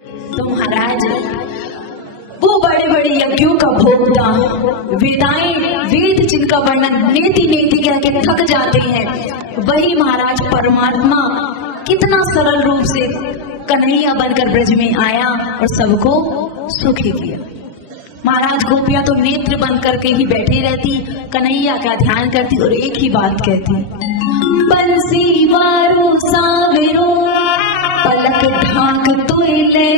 तो महाराज वो बड़े बड़े यज्ञों का भोगता, वेद जिनका वर्णन नेति नेति कह के थक जाते हैं, वही महाराज परमात्मा कितना सरल रूप से कन्हैया बनकर ब्रज में आया और सबको सुखी किया। महाराज गोपियां तो नेत्र बंद करके ही बैठी रहती, कन्हैया का ध्यान करती और एक ही बात कहती, बंसी वारो सावेरो पलक ढाक तो ले,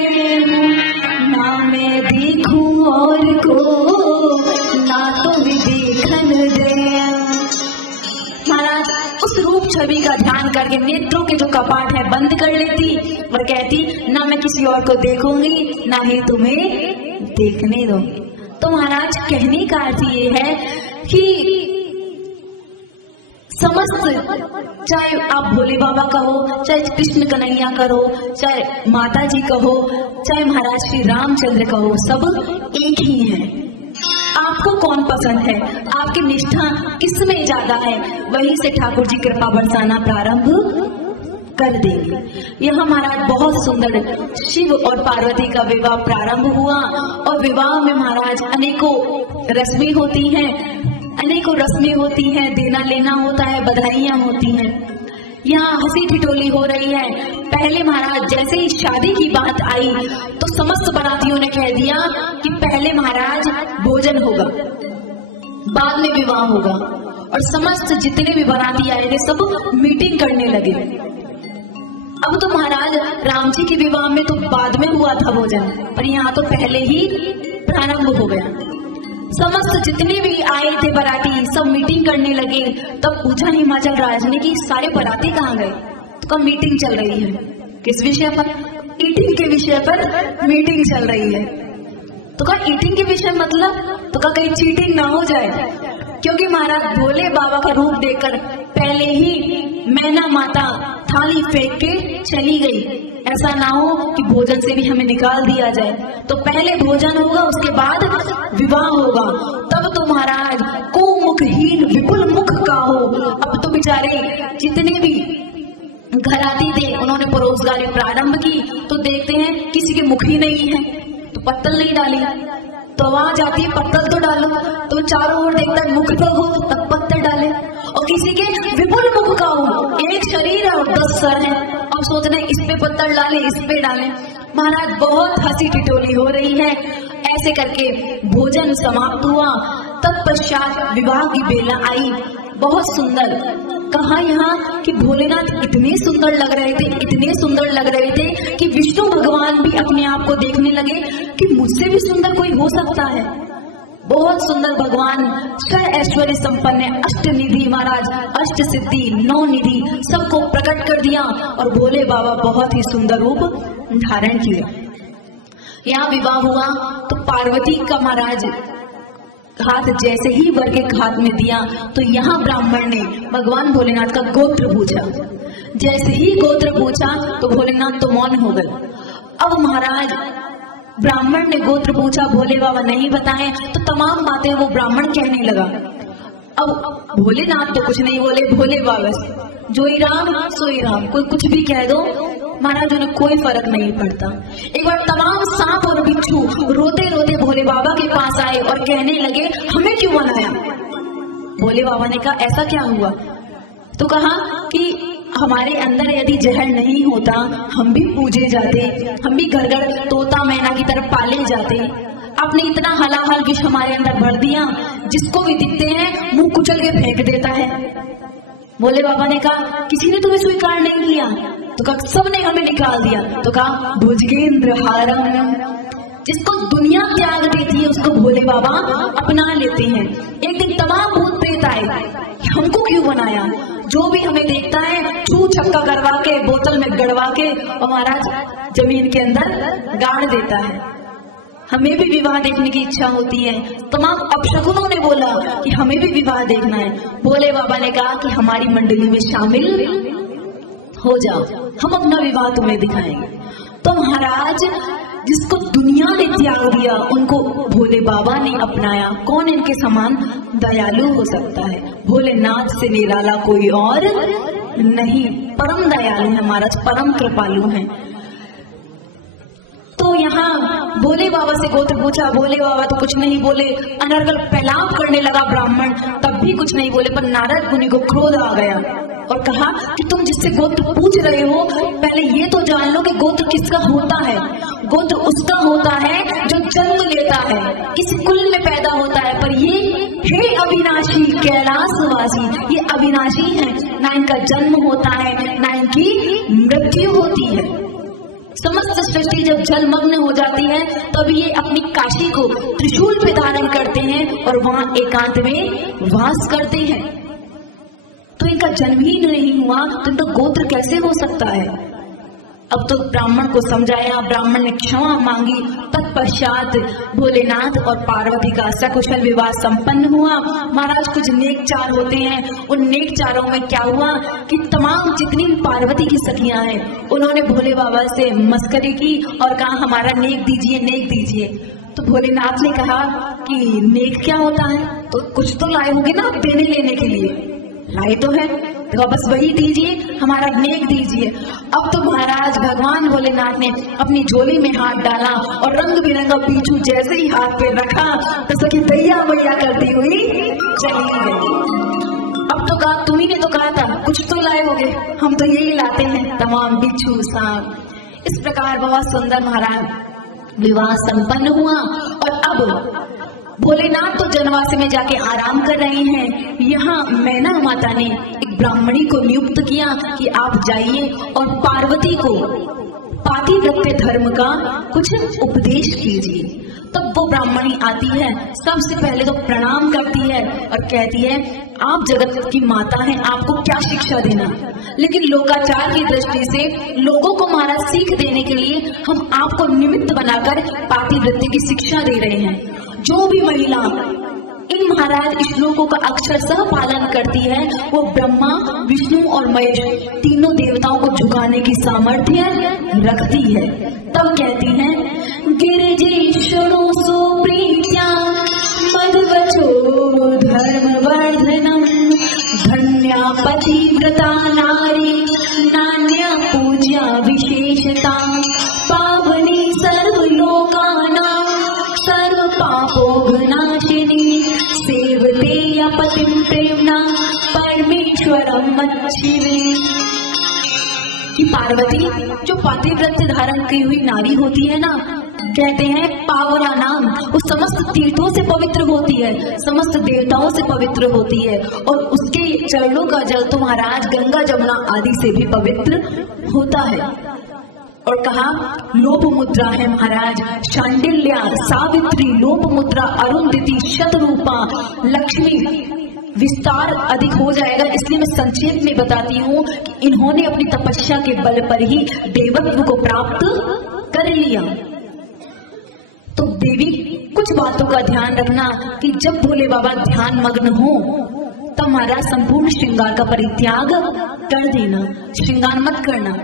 ना मैं देखूं और को ना तो भी देखन दे। महाराज उस रूप छवि का ध्यान करके नेत्रों के जो कपाट है बंद कर लेती और कहती, ना मैं किसी और को देखूंगी ना ही तुम्हें देखने दो। तो महाराज कहने का अर्थ ये है कि समस्त, चाहे आप भोले बाबा कहो, चाहे कृष्ण कन्हैया कहो, चाहे माता जी कहो, चाहे महाराज श्री रामचंद्र कहो, सब एक ही हैं। आपको कौन पसंद है, आपकी निष्ठा किसमें ज्यादा है, वहीं से ठाकुर जी कृपा बरसाना प्रारंभ कर देंगे। यह महाराज बहुत सुंदर शिव और पार्वती का विवाह प्रारंभ हुआ और विवाह में महाराज अनेकों रस्में होती हैं, देना लेना होता है, बधाइयां होती हैं। यहाँ हंसी ठिठोली हो रही है। पहले महाराज जैसे ही शादी की बात आई तो समस्त बारातियों ने कह दिया कि पहले महाराज भोजन होगा, बाद में विवाह होगा, और समस्त जितने भी बाराती आए थे सब मीटिंग करने लगे। अब तो महाराज राम जी के विवाह में तो बाद में हुआ था भोजन, पर यहाँ तो पहले ही प्रारंभ हो गया। समस्त जितने भी आए थे बाराती सब मीटिंग करने लगे। तब पूछा हिमाचल राज ने कि सारे बाराती कहाँ गए? तो कब मीटिंग चल रही है, किस विषय पर? ईटिंग के विषय पर मीटिंग चल रही है। तो कहा ईटिंग के विषय मतलब? तो कहा कहीं चीटिंग ना हो जाए, क्योंकि महाराज भोले बाबा का रूप देखकर पहले ही मैना माता थाली फेंक के चली गई। ऐसा ना हो कि भोजन से भी हमें निकाल दिया जाए। तो पहले भोजन होगा, उसके बाद विवाह होगा। तब तो महाराज को मुखहीन विपुल मुख का हो। अब तो बेचारे जितने भी घराती थे उन्होंने परोसगारी प्रारंभ की, तो देखते हैं किसी के मुख ही नहीं है, तो पत्तल नहीं डाली। तो आवाज आती है पत्तल तो डालो, तो चारों ओर देखता है मुख तो हो, तब पत्तल डाले। और किसी के विपुल मुख का हो, एक शरीर है और 10 सर है, अब सोच रहे इस पे पत्तल डाले, इस पे डाले। महाराज बहुत हंसी ठिठोली हो रही है। ऐसे करके भोजन समाप्त हुआ। तत्पश्चात विवाह की बेला आई। बहुत सुंदर। कहा यहाँ कि भोलेनाथ इतने सुंदर लग रहे थे कि विष्णु भगवान भी अपने आप को देखने लगे कि मुझसे भी सुंदर कोई हो सकता है। बहुत सुंदर भगवान, छह ऐश्वर्य संपन्न, अष्ट निधि महाराज, अष्ट सिद्धि, 9 निधि सबको प्रकट कर दिया और भोले बाबा बहुत ही सुंदर रूप धारण किया। यहाँ विवाह हुआ तो पार्वती का महाराज हाथ जैसे ही वर के हाथ में दिया तो यहाँ ब्राह्मण ने भगवान भोलेनाथ का गोत्र पूछा। जैसे ही गोत्र पूछा तो भोलेनाथ तो मौन हो गए। अब महाराज ब्राह्मण ने गोत्र पूछा, भोले बाबा नहीं बताए, तो तमाम बातें वो ब्राह्मण कहने लगा। अब भोलेनाथ तो कुछ नहीं बोले, भोले बाबा जोई राम सोई राम, कोई कुछ भी कह दो महाराज उन्हें कोई फर्क नहीं पड़ता। एक बार तमाम सांप और बिच्छू रोते रोते भोले बाबा के पास आए और कहने लगे हमें क्यों बनाया? भोले बाबा ने कहा ऐसा क्या हुआ? तो कहा कि हमारे अंदर यदि जहर नहीं होता हम भी पूजे जाते, हम भी घर घर तोता मैना की तरफ पाले जाते। आपने इतना हलाहल विष हमारे अंदर भर दिया, जिसको भी दिखते हैं मुंह कुचल के फेंक देता है। भोले बाबा ने कहा किसी ने तुम्हें स्वीकार नहीं किया? तो कहा सबने हमें निकाल दिया। तो कहा भुजगेंद्र हारम, जिसको दुनिया त्याग देती है उसको भोले बाबा अपना लेते हैं। एक दिन तमाम भूत प्रेत आए, हमको क्यों बनाया? जो भी हमें देखता है छू छक्का करवा के बोतल में गड़वा के और महाराज जमीन के अंदर गाड़ देता है। हमें भी विवाह देखने की इच्छा होती है। तमाम अपशकुनों ने बोला कि हमें भी विवाह देखना है। भोले बाबा ने कहा कि हमारी मंडली में शामिल हो जाओ, हम अपना विवाह तुम्हें दिखाएंगे। तो महाराज जिसको दुनिया ने त्याग दिया उनको भोले बाबा ने अपनाया। कौन इनके समान दयालु हो सकता है? भोलेनाथ से निराला कोई और नहीं। परम दयालु है महाराज, परम कृपालु है। भोले बाबा से गोत्र पूछा, भोले बाबा तो कुछ नहीं बोले। अनर्गल फैलाव करने लगा ब्राह्मण, तब भी कुछ नहीं बोले। पर नारद मुनि को क्रोध आ गया और कहा कि तुम जिससे गोत्र पूछ रहे हो, पहले ये तो जान लो कि गोत्र किसका होता है। गोत्र उसका होता है जो जन्म लेता है, किसी कुल में पैदा होता है। पर ये हे अविनाशी कैलाशवासी, ये अविनाशी है, ना इनका जन्म होता है ना इनकी मृत्यु होती है। समस्त सृष्टि जब जलमग्न हो जाती है तब ये अपनी काशी को त्रिशूल पे धारण करते हैं और वहां एकांत में वास करते हैं। तो इनका जन्म ही नहीं हुआ तो इनका गोत्र कैसे हो सकता है। अब तो ब्राह्मण को समझाया, ब्राह्मण ने क्षमा मांगी। तत्पश्चात भोलेनाथ और पार्वती का सकुशल विवाह संपन्न हुआ। महाराज कुछ नेक चार होते हैं, उन नेक चारों में क्या हुआ कि तमाम जितनी पार्वती की सखियां हैं उन्होंने भोले बाबा से मस्करी की और कहा हमारा नेक दीजिए, नेक दीजिए। तो भोलेनाथ ने कहा कि नेक क्या होता है, तो कुछ तो लाए होंगे ना देने लेने के लिए। लाए तो है, तो बस वही दीजिए, हमारा नेक दीजिए। अब तो महाराज भगवान भोलेनाथ ने अपनी झोली में हाथ डाला और रंग बिरंगा पीछू जैसे ही हाथ पे रखा तो सखी दैया मैया करती हुई चली गई। अब तो कहा तुम्ही ने तो कहा था कुछ तो लाए होगे, हम तो यही लाते हैं, तमाम बिच्छू सांप। इस प्रकार बहुत सुंदर महाराज विवाह संपन्न हुआ। और अब भोलेनाथ तो जनवास में जाके आराम कर रहे हैं। यहाँ मैना माता ने एक ब्राह्मणी को नियुक्त किया कि आप जाइए और पार्वती को पातिव्रत्य धर्म का कुछ उपदेश कीजिए। तब वो ब्राह्मणी आती है, सबसे पहले तो प्रणाम करती है और कहती है आप जगत की माता हैं, आपको क्या शिक्षा देना। लेकिन लोकाचार की दृष्टि से लोगों को महाराज सीख देने के लिए हम आपको निमित्त बनाकर पातिव्रत्य की शिक्षा दे रहे हैं। जो भी महिला इन महाराज श्लोकों का अक्षरशः पालन करती है वो ब्रह्मा विष्णु और महेश तीनों देवताओं को झुकाने की सामर्थ्य रखती है। तब कहती हैं गिरिजेशणो सो प्रीत्या मदवचो धर्मवर्धनम धन्या पतिव्रता नारी नान्या पूज्या विशेषता पावनी सर्वलोकानां सर्व पापोघनाशिनी सेवते या पतिं प्रेमना परमेश्वरम मच्छिवे। कि पार्वती जो पातिव्रत्य धारण की हुई नारी होती है ना, कहते हैं पावना नाम, वो समस्त तीर्थों से पवित्र होती है, समस्त देवताओं से पवित्र होती है और उसके चरणों का जल तो महाराज गंगा जमुना आदि से भी पवित्र होता है। और कहा लोप मुद्रा है महाराज शांडिल्या सावित्री लोप मुद्रा अरुंधति शतरूपा लक्ष्मी। विस्तार अधिक हो जाएगा इसलिए मैं संक्षेप में बताती हूँ कि इन्होंने अपनी तपस्या के बल पर ही देवत्व को प्राप्त कर लिया। तो देवी कुछ बातों का ध्यान रखना कि जब भोले बाबा ध्यान मग्न हो तब हमारा संपूर्ण श्रृंगार का परित्याग कर देना, श्रृंगार मत करना।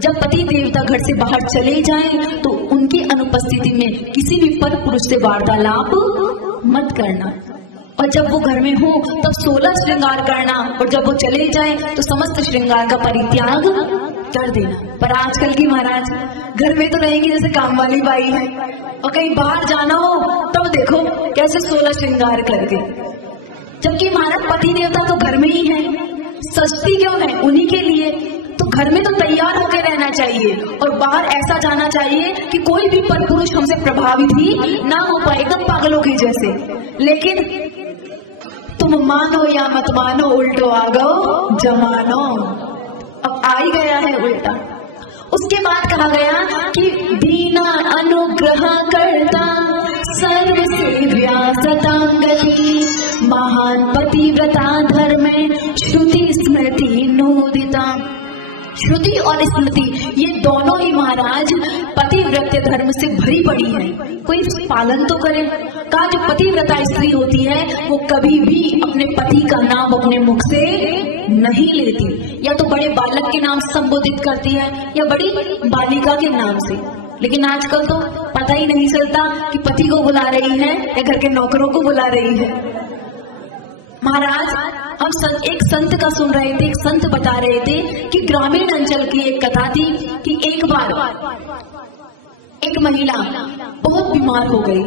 जब पति देवता घर से बाहर चले जाएं तो उनकी अनुपस्थिति में किसी भी पर पुरुष से वार्तालाप मत करना। और जब वो घर में हो तब 16 श्रृंगार करना और जब वो चले जाएं तो समस्त श्रृंगार का परित्याग कर देना। पर आजकल की महाराज घर में तो रहेंगी जैसे काम वाली बाई है और कहीं बाहर जाना हो तब देखो कैसे 16 श्रृंगार करके, जबकि महाराज पति देवता तो घर में ही है। सस्ती क्यों है? उन्हीं के लिए। तो घर में तो तैयार होकर रहना चाहिए और बाहर ऐसा जाना चाहिए कि कोई भी पर पुरुष हमसे प्रभावित ही ना हो पाए, एकदम पागलों के जैसे। लेकिन तुम मानो या मत मानो उल्टो आ गो जमानो। अब आ ही गया है उल्टा। उसके बाद कहा गया कि दीना अनुग्रह करता सर्व सेव्या सतांगति महान पतिव्रता धर्म श्रुति स्मृति नोदिता। श्रुति और स्मृति ये दोनों ही महाराज पतिव्रत्य धर्म से भरी पड़ी है, कोई पालन तो करे। कहा जो पतिव्रता स्त्री होती है वो कभी भी अपने पति का नाम अपने मुख से नहीं लेती, या तो बड़े बालक के नाम से संबोधित करती है या बड़ी बालिका के नाम से। लेकिन आजकल तो पता ही नहीं चलता कि पति को बुला रही है या घर के नौकरों को बुला रही है। महाराज हम एक संत का सुन रहे थे, एक संत बता रहे थे कि ग्रामीण अंचल की एक कथा थी कि एक बार एक महिला बहुत बीमार हो गई।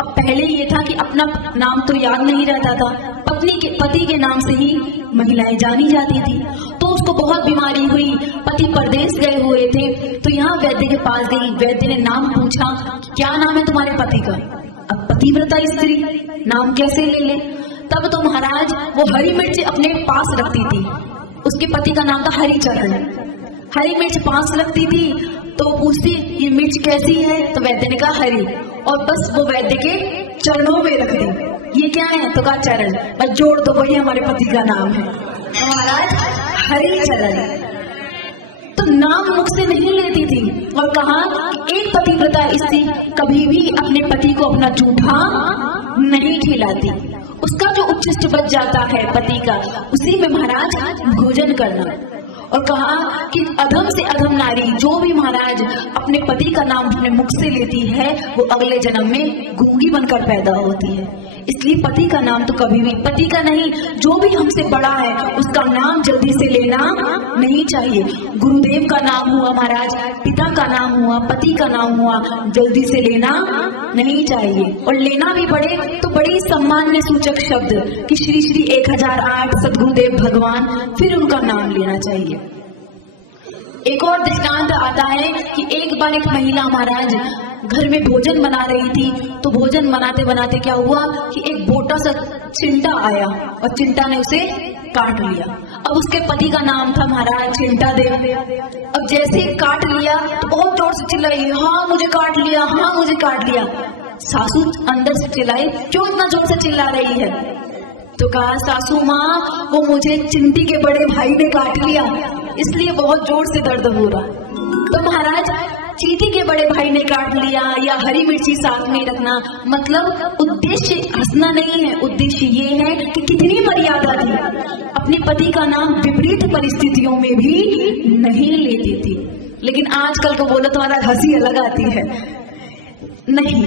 अब पहले ये था कि अपना नाम तो याद नहीं रहता था, पति के नाम से ही महिलाएं जानी जाती थी। तो उसको बहुत बीमारी हुई, पति परदेश गए हुए थे, तो यहाँ वैद्य के पास गई। वैद्य ने नाम पूछा, क्या नाम है तुम्हारे पति का? अब पतिव्रता स्त्री, नाम कैसे ले ले? तब तो महाराज वो हरी मिर्च अपने पास रखती थी। उसके पति का नाम था हरिचरण। हरी मिर्च पास रखती थी तो पूछती, ये मिर्च कैसी है? तो वैद्य ने कहा हरी, और बस वो वैद्य के चरणों में रख दी। ये क्या है? तो कहा चरण। बस जोड़ दो, वही हमारे पति का नाम है महाराज, हरिचरण। तो नाम मुख से नहीं लेती थी, और कहा एक पतिव्रता स्त्री कभी भी अपने पति को अपना जूठा नहीं खिलाती। उसका जो उच्छिष्ट बच जाता है पति का, उसी में महाराज भोजन करना। और कहा कि अधम से अधम नारी जो भी महाराज अपने पति का नाम अपने मुख से लेती है, वो अगले जन्म में गूंगी बनकर पैदा होती है। इसलिए पति का नाम तो कभी भी, पति का नहीं, जो भी हमसे बड़ा है उसका नाम जल्दी से लेना नहीं चाहिए। गुरुदेव का नाम हुआ महाराज, पिता का नाम हुआ, पति का नाम हुआ, जल्दी से लेना नहीं चाहिए। और लेना भी पड़े तो बड़ी सम्मान्य सूचक शब्द कि श्री श्री 1008 सदगुरुदेव भगवान, फिर उनका नाम लेना चाहिए। एक और दृष्टांत आता है कि एक बार एक महिला महाराज घर में भोजन बना रही थी, तो भोजन बनाते बनाते क्या हुआ कि एक मोटा सा चिंटा आया और चिंटा ने उसे काट लिया। अब उसके पति का नाम था महाराज चिंटा देव। अब जैसे काट लिया तो बहुत जोर से चिल्लाई, हाँ मुझे काट लिया, हाँ मुझे काट लिया। सासू अंदर से चिल्लाई, क्यों इतना जोर से चिल्ला रही है? तो कहा, सासू माँ वो मुझे चिंटी के बड़े भाई ने काट लिया, इसलिए बहुत जोर से दर्द हो रहा। तो महाराज चींटी के बड़े भाई ने काट लिया या हरी मिर्ची साथ में रखना, मतलब उद्देश्य हंसना नहीं है, उद्देश्य ये है कि कितनी मर्यादा थी। अपने पति का नाम विपरीत परिस्थितियों में भी नहीं लेती थी। लेकिन आजकल को बोलो तो हमारा हंसी अलग आती है। नहीं,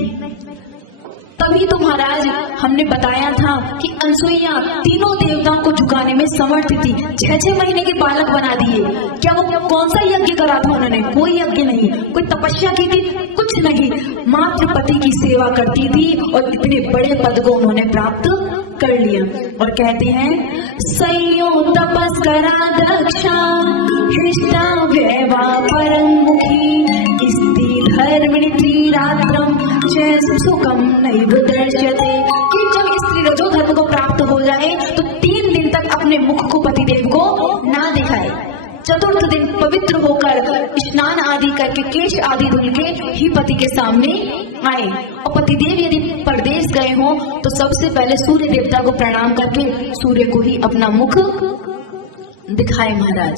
तभी तो महाराज हमने बताया था कि अनसुईया तीनों देवताओं को झुकाने में समर्थ थी। 6-6 महीने के बालक बना दिए। क्या वो कौन सा यज्ञ करा था उन्होंने? कोई यज्ञ नहीं, कोई तपस्या की थी, कुछ नहीं, मात्र पति की सेवा करती थी और इतने बड़े पद को उन्होंने प्राप्त कर लिया। और कहते हैं, सयो तपस करा दक्षा हृष्टा व्यवा परमुखी धर्मिणी त्रिरात्रम सुखम नैव दर्श्यते। कि जब स्त्री रजो धर्म को प्राप्त हो जाए तो 3 दिन तक अपने मुख को पतिदेव को ना दिखाए। चतुर्थ दिन पवित्र होकर स्नान आदि करके केश आदि धुल के ही पति के सामने आए। और पतिदेव यदि परदेश गए हों तो सबसे पहले सूर्य देवता को प्रणाम करके सूर्य को ही अपना मुख दिखाए महाराज।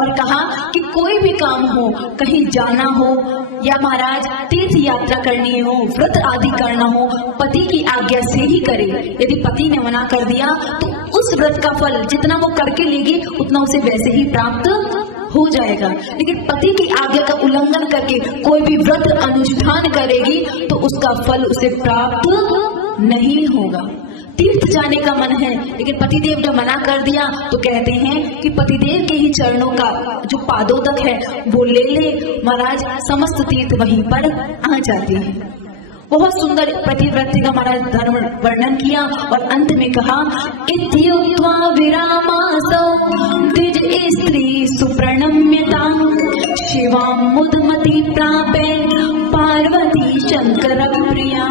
और कहा कि कोई भी काम हो, कहीं जाना हो या महाराज तीर्थ यात्रा करनी हो, व्रत आदि करना हो, पति की आज्ञा से ही करे। यदि पति ने मना कर दिया तो उस व्रत का फल जितना वो करके लेगी उतना उसे वैसे ही प्राप्त हो जाएगा। लेकिन पति की आज्ञा का उल्लंघन करके कोई भी व्रत अनुष्ठान करेगी तो उसका फल उसे प्राप्त नहीं होगा। तीर्थ जाने का मन है लेकिन पतिदेव ने मना कर दिया तो कहते हैं कि पतिदेव के ही चरणों का जो पादोदक है वो ले ले महाराज, समस्त तीर्थ वहीं पर आ जाते हैं। बहुत सुंदर पतिव्रता का महाराज धर्म वर्णन किया और अंत में कहा, इत्युक्त्वा विरामासौ द्विज स्त्री सुप्रणम्यता शिवां मुदमति प्रापे पार्वती शंकर प्रिया।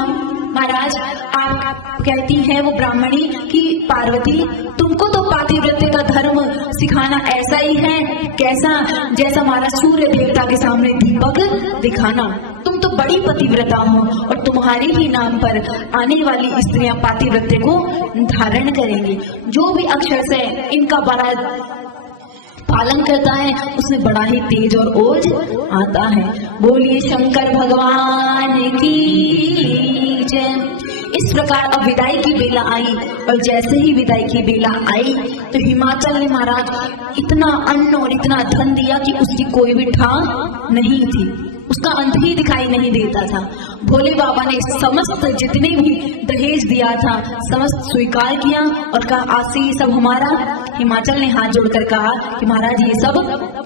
महाराज आप कहती है वो ब्राह्मणी कि पार्वती तुमको तो पातिव्रत्य का धर्म सिखाना ऐसा ही है, कैसा? जैसा हमारा सूर्य देवता के सामने दीपक दिखाना। तुम तो बड़ी पतिव्रता हो और तुम्हारे ही नाम पर आने वाली स्त्रियां पातिव्रत्य को धारण करेंगी। जो भी अक्षर से इनका बड़ा पालन करता है उसमें बड़ा ही तेज और ओज आता है। बोलिए शंकर भगवान की जय। इस प्रकार अब विदाई की बेला आई और जैसे ही विदाई की बेला आई तो हिमाचल ने महाराज इतना अन्न और इतना धन दिया कि उसकी कोई भी ठाह नहीं थी। उसका अंत ही दिखाई नहीं देता था। भोले बाबा ने समस्त जितने भी दहेज दिया था समस्त स्वीकार किया और कहा आज से ये सब हमारा। हिमाचल ने हाथ जोड़कर कहा कि महाराज ये सब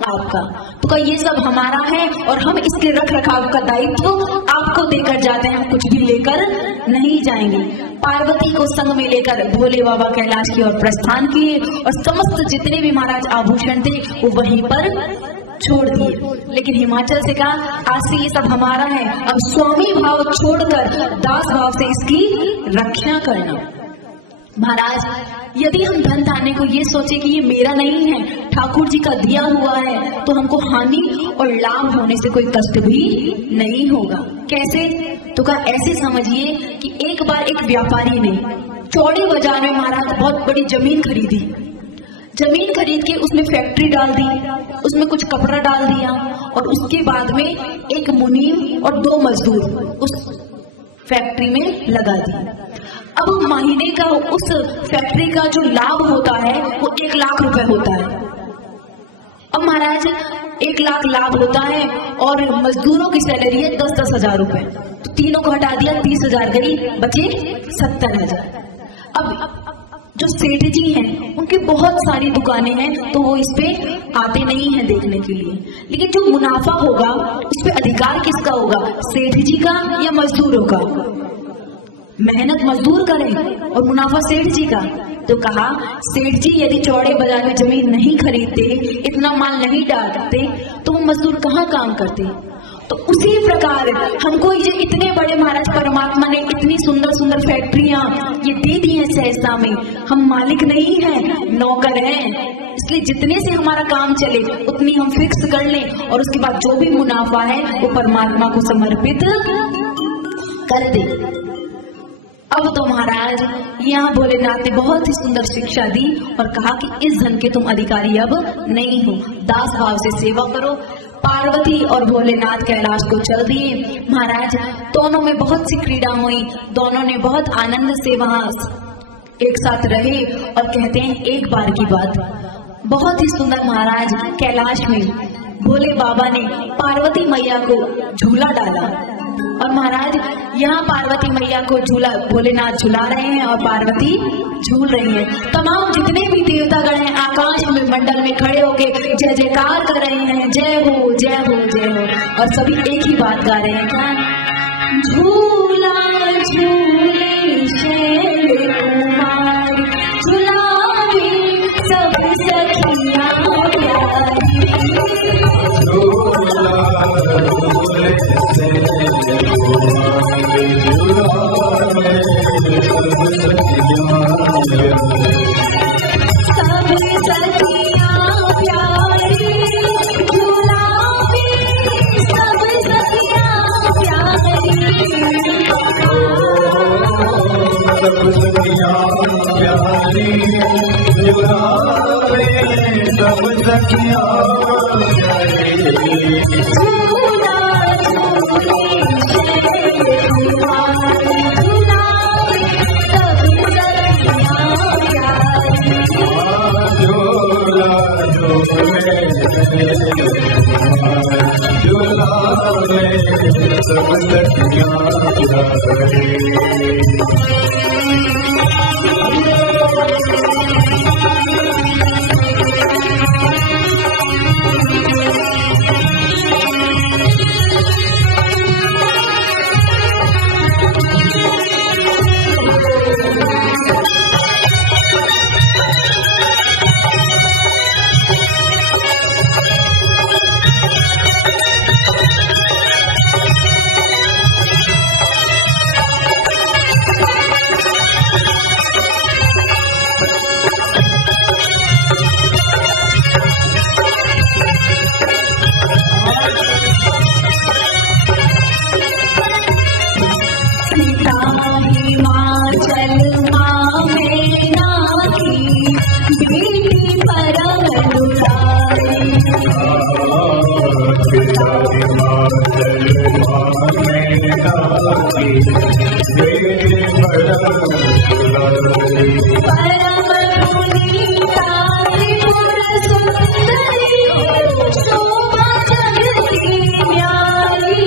आपका। तो कहा ये सब हमारा है और हम इसके रख रखाव का दायित्व आपको देकर जाते हैं, हम कुछ भी लेकर नहीं जाएंगे। पार्वती को संग में लेकर भोले बाबा कैलाश की ओर प्रस्थान किए और समस्त जितने भी महाराज आभूषण थे वो वहीं पर छोड़ दिए। लेकिन हिमाचल से कहा आज से ये सब हमारा है, अब स्वामी भाव छोड़कर दास भाव से इसकी रक्षा करना। महाराज यदि हम धन धान्य को ये सोचे कि ये मेरा नहीं है, ठाकुर जी का दिया हुआ है, तो हमको हानि और लाभ होने से कोई कष्ट भी नहीं होगा। कैसे? तो कहा ऐसे समझिए कि एक बार एक व्यापारी ने चौड़े बाजार में महाराज बहुत बड़ी जमीन खरीदी। जमीन खरीद के उसमें फैक्ट्री डाल दी, उसमें कुछ कपड़ा डाल दिया और उसके बाद में एक मुनीम और 2 मजदूर उस फैक्ट्री में लगा दिया। अब महीने का उस फैक्ट्री का जो लाभ होता है वो 1 लाख रुपए होता है। अब महाराज 1 लाख लाभ होता है और मजदूरों की सैलरी है 10-10 हजार रुपए, तो तीनों को हटा दिया 30,000 गई, बचे 70,000। अब जो सेठ जी हैं उनकी बहुत सारी दुकानें हैं तो वो इस पे आते नहीं हैं देखने के लिए, लेकिन जो मुनाफा होगा उस पे अधिकार किसका होगा, सेठ जी का या मजदूरों का? मेहनत मजदूर करें और मुनाफा सेठ जी का। तो कहा सेठ जी यदि चौड़े बाजार में जमीन नहीं खरीदते, इतना माल नहीं डालते, तो वो मजदूर कहाँ काम करते? तो उसी प्रकार हमको ये इतने बड़े महाराज परमात्मा ने इतनी सुंदर सुंदर फैक्ट्रियां ये दे दी हैं सहसा में, हम मालिक नहीं हैं, नौकर हैं। इसलिए जितने से हमारा काम चले उतनी हम फिक्स कर लें और उसके बाद जो भी मुनाफा है वो परमात्मा को समर्पित कर दे। अब तो महाराज यहाँ भोलेनाथ ने बहुत ही सुंदर शिक्षा दी और कहा कि इस धन के तुम अधिकारी अब नहीं हो, दास भाव से सेवा करो। पार्वती और भोलेनाथ कैलाश को चल दिए। महाराज दोनों में बहुत सी क्रीड़ा हुई, दोनों ने बहुत आनंद से वहां एक साथ रहे। और कहते हैं एक बार की बात, बहुत ही सुंदर महाराज कैलाश में भोले बाबा ने पार्वती मैया को झूला डाला और महाराज यहाँ पार्वती मैया को झूला भोलेनाथ झुला रहे हैं और पार्वती झूल रही है। तमाम जितने भी देवतागण हैं आकाश में मंडल में खड़े होके जय जयकार कर रहे हैं, जय हो जय हो जय हो, और सभी एक ही बात गा रहे हैं, क्या? झूला झूले शैल कुमार, झुलावे सब सखियां प्यारी।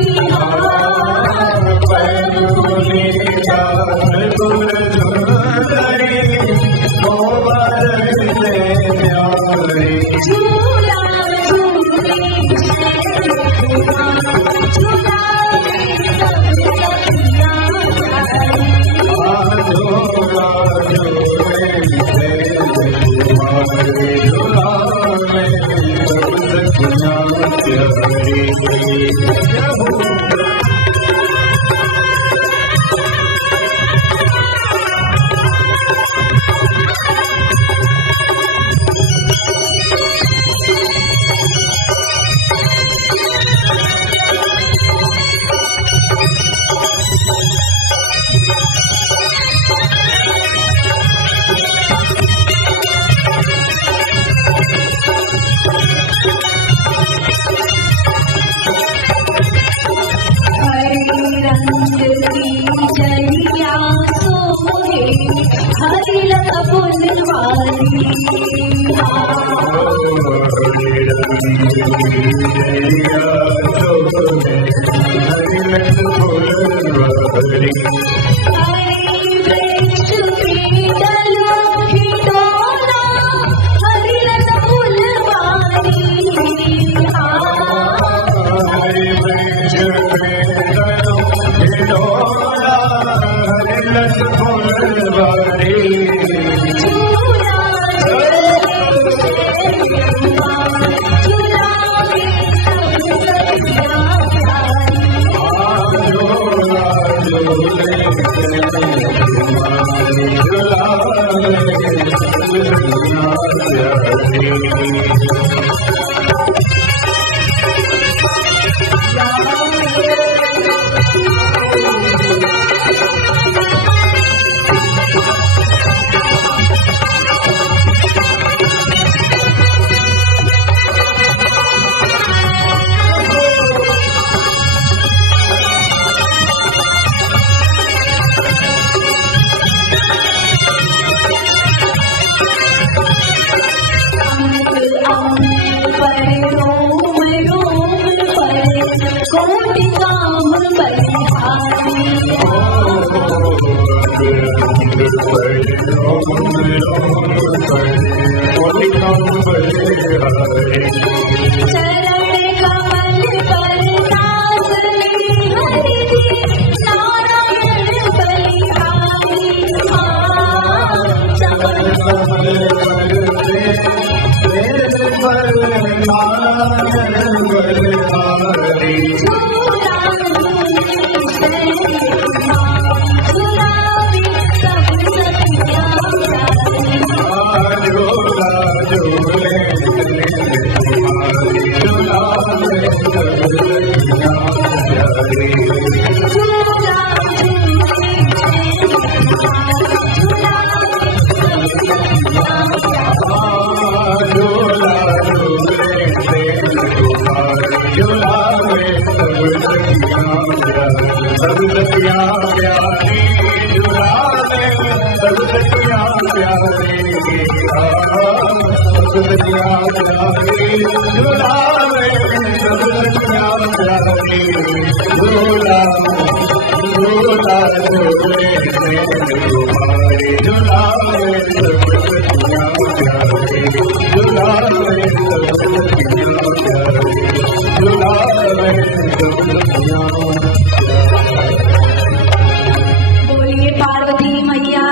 बोलिए पार्वती मैया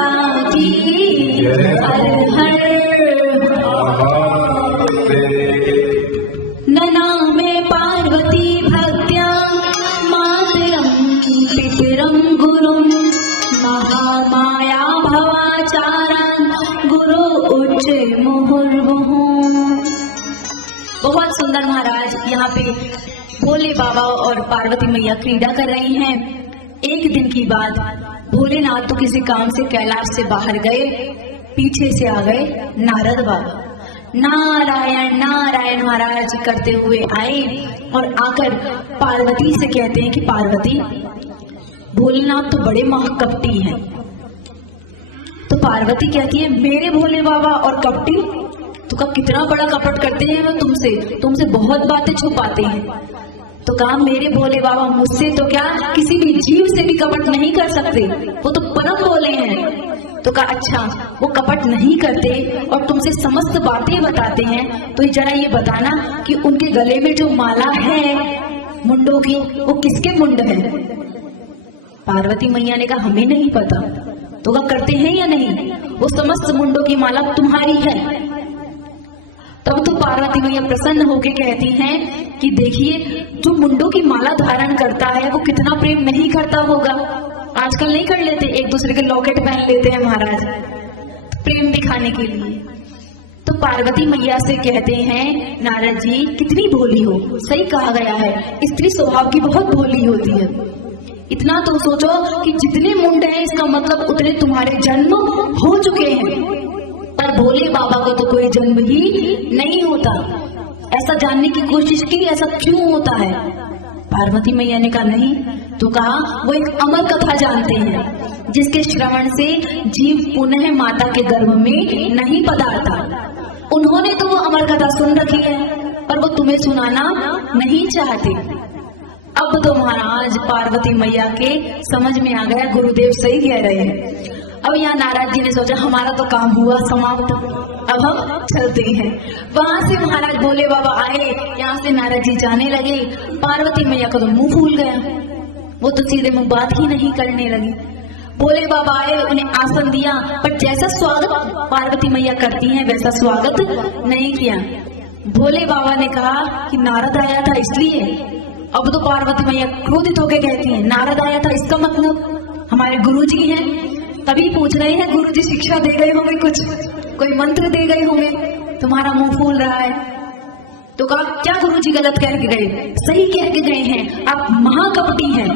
की हर हर। नना में पार्वती भक्त्या मातरं पितरं गुरुं महामाया भवाचारं गुरु उच्च मुहुर्मुहुः। बहुत सुंदर महाराज यहाँ पे भोले बाबा और पार्वती मैया क्रीड़ा कर रही हैं। एक दिन की बात, भोलेनाथ तो किसी काम से कैलाश से बाहर गए, पीछे से आ गए नारद बाबा। नारायण नारायण महाराज करते हुए आए और आकर पार्वती से कहते हैं कि पार्वती, भोलेनाथ तो बड़े महाकपटी हैं। तो पार्वती कहती है, मेरे भोले बाबा और कपटी? तो कहा कितना बड़ा कपट करते हैं वो तुमसे बहुत बातें छुपाते हैं। तो कहा मेरे भोले बाबा मुझसे तो क्या किसी भी जीव से भी कपट नहीं कर सकते, वो तो परम भोले हैं। तो कहा अच्छा, वो कपट नहीं करते और तुमसे समस्त बातें बताते हैं, तो जरा ये बताना कि उनके गले में जो माला है मुंडों की, वो किसके मुंड है? पार्वती मैया ने कहा हमें नहीं पता। तो कहा करते हैं या नहीं? वो समस्त मुंडों की माला तुम्हारी है। तब तो पार्वती मैया प्रसन्न होकर कहती हैं कि देखिए जो मुंडों की माला धारण करता है वो कितना प्रेम नहीं करता होगा। आजकल नहीं कर लेते, एक दूसरे के लॉकेट पहन लेते हैं महाराज प्रेम दिखाने के लिए। तो पार्वती मैया से कहते हैं नारद जी कितनी भोली हो। सही कहा गया है, स्त्री स्वभाव की बहुत भोली होती है। इतना तो सोचो कि जितने मुंड हैं इसका मतलब उतने तुम्हारे जन्म हो चुके हैं, पर भोले बाबा को तो कोई जन्म ही नहीं होता। ऐसा जानने की कोशिश की ऐसा क्यों होता है। पार्वती मैया ने कहा नहीं, तो कहा वो एक अमर कथा जानते हैं जिसके श्रवण से जीव पुनः माता के गर्भ में नहीं पधारता। उन्होंने तो वो अमर कथा सुन रखी है पर वो तुम्हें सुनाना नहीं चाहते। अब तो महाराज पार्वती मैया के समझ में आ गया गुरुदेव सही कह रहे हैं। अब यहाँ नारद जी ने सोचा हमारा तो काम हुआ समाप्त, अब हम चलते हैं। वहां से महाराज भोले बाबा आए, यहाँ से नारद जी जाने लगे। पार्वती मैया का तो मुंह फूल गया, वो तो सीधे मुंह बात ही नहीं करने लगी। भोले बाबा आए, उन्हें आसन दिया, पर जैसा स्वागत पार्वती मैया करती हैं वैसा स्वागत नहीं किया। भोले बाबा ने कहा कि नारद आया था इसलिए। अब तो पार्वती मैया क्रोधित होकर कहती हैं नारद आया था इसका मतलब हमारे गुरुजी हैं। तभी पूछ रहे हैं गुरुजी शिक्षा दे गए होंगे, कुछ कोई मंत्र दे गए होंगे, तुम्हारा मुंह फूल रहा है। तो कहा क्या गुरुजी गलत कह के गए? सही कह के गए हैं, आप महाकपटी हैं।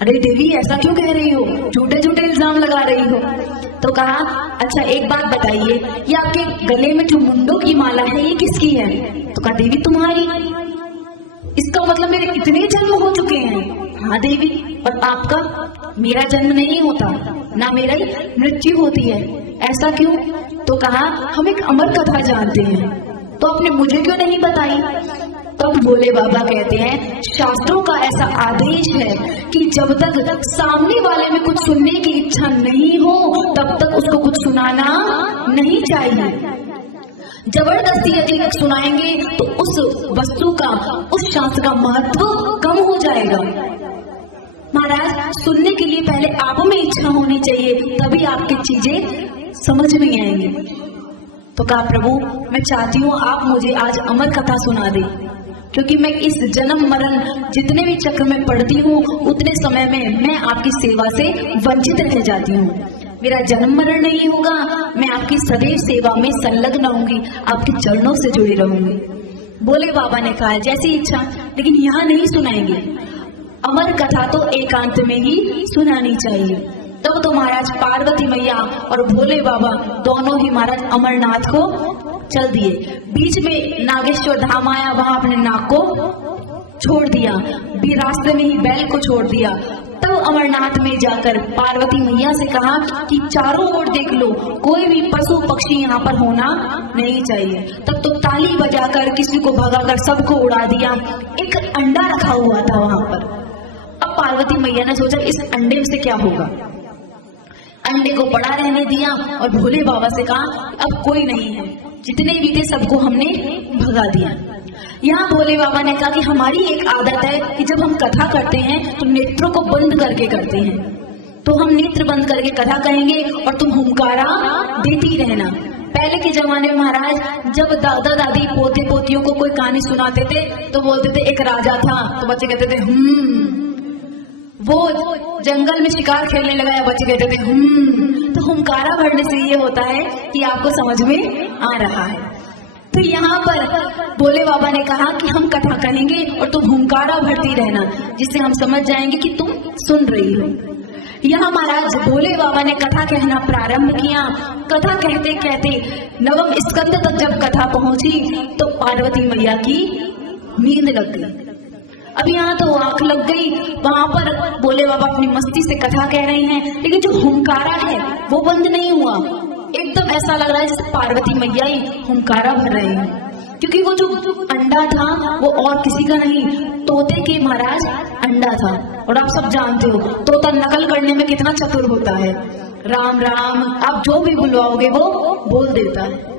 अरे देवी ऐसा क्यों कह रही हो, झूठे झूठे इल्जाम लगा रही हो। तो कहा अच्छा एक बात बताइए, ये आपके गले में जो मुंडों की माला है ये किसकी है? तो कहा देवी तुम्हारी। इसका मतलब मेरे कितने जन्म हो चुके हैं? हाँ देवी, और आपका? मेरा जन्म नहीं होता, ना मेरा ही मृत्यु होती है। ऐसा क्यों? तो कहा हम एक अमर कथा जानते हैं, तो आपने मुझे क्यों नहीं बताई? तब भोले बाबा कहते हैं शास्त्रों का ऐसा आदेश है कि जब तक सामने वाले में कुछ सुनने की इच्छा नहीं हो तब तक उसको कुछ सुनाना नहीं चाहिए। जबरदस्ती यदि सुनाएंगे तो उस वस्तु का, उस शास्त्र का महत्व कम हो जाएगा। महाराज सुनने के लिए पहले आप में इच्छा होनी चाहिए, तभी आपकी चीजें समझ में आएंगी। तो कहा प्रभु मैं चाहती हूँ आप मुझे आज अमर कथा सुना दे, क्योंकि मैं इस जन्म मरण जितने भी चक्र में पड़ती हूँ उतने समय में मैं आपकी सेवा से वंचित रह जाती हूँ। मेरा जन्म मरण नहीं होगा, मैं आपकी सदैव सेवा में संलग्न रहूंगी, आपके चरणों से जुड़ी रहूंगी। भोले बाबा ने कहा जैसी इच्छा, लेकिन यहाँ नहीं सुनाएंगे, अमर कथा तो एकांत में ही सुनानी चाहिए। तब तो महाराज पार्वती मैया और भोले बाबा दोनों ही महाराज अमरनाथ को चल दिए। बीच में नागेश्वर धाम आया, वहां अपने नाग को छोड़ दिया, भी रास्ते में ही बैल को छोड़ दिया। तब अमरनाथ में जाकर पार्वती मैया से कहा कि चारों ओर देख लो, कोई भी पशु पक्षी यहाँ पर होना नहीं चाहिए। तब तो ताली बजाकर किसी को भगाकर सबको उड़ा दिया। एक अंडा रखा हुआ था वहां पर। अब पार्वती मैया ने सोचा इस अंडे से क्या होगा, अंडे को पड़ा रहने दिया और भोले बाबा से कहा अब कोई नहीं है, जितने भी थे सबको हमने भगा दिया। यहाँ भोले बाबा ने कहा कि हमारी एक आदत है कि जब हम कथा करते हैं तो नेत्रों को बंद करके करते हैं, तो हम नेत्र बंद करके कथा कहेंगे और तुम हुंकारा देती रहना। पहले के जमाने में महाराज जब दादा दादी पोते पोतियों को कोई कहानी सुनाते थे तो बोलते थे एक राजा था, तो बच्चे कहते थे वो जंगल में शिकार खेलने लगा, या बच्चे कहते थे तो हुंकारा भरने से ये होता है कि आपको समझ में आ रहा है। तो यहाँ पर भोले बाबा ने कहा कि हम कथा कहेंगे और तुम हुंकारा भरती रहना, जिससे हम समझ जाएंगे कि तुम सुन रही हो। यहाँ महाराज भोले बाबा ने कथा कहना प्रारंभ किया। कथा कहते कहते नवम स्कंद तक जब कथा पहुंची तो पार्वती मैया की नींद लग गई। अब यहाँ तो आंख लग गई, वहां पर भोले बाबा अपनी मस्ती से कथा कह रहे हैं, लेकिन जो हुंकारा है वो बंद नहीं हुआ। एकदम ऐसा लग रहा है जैसे पार्वती मैया ही हुंकारा भर रहे हैं, क्योंकि वो जो अंडा था वो और किसी का नहीं, तोते के महाराज अंडा था। और आप सब जानते हो तोता नकल करने में कितना चतुर होता है। राम राम आप जो भी बुलवाओगे वो बोल देता है।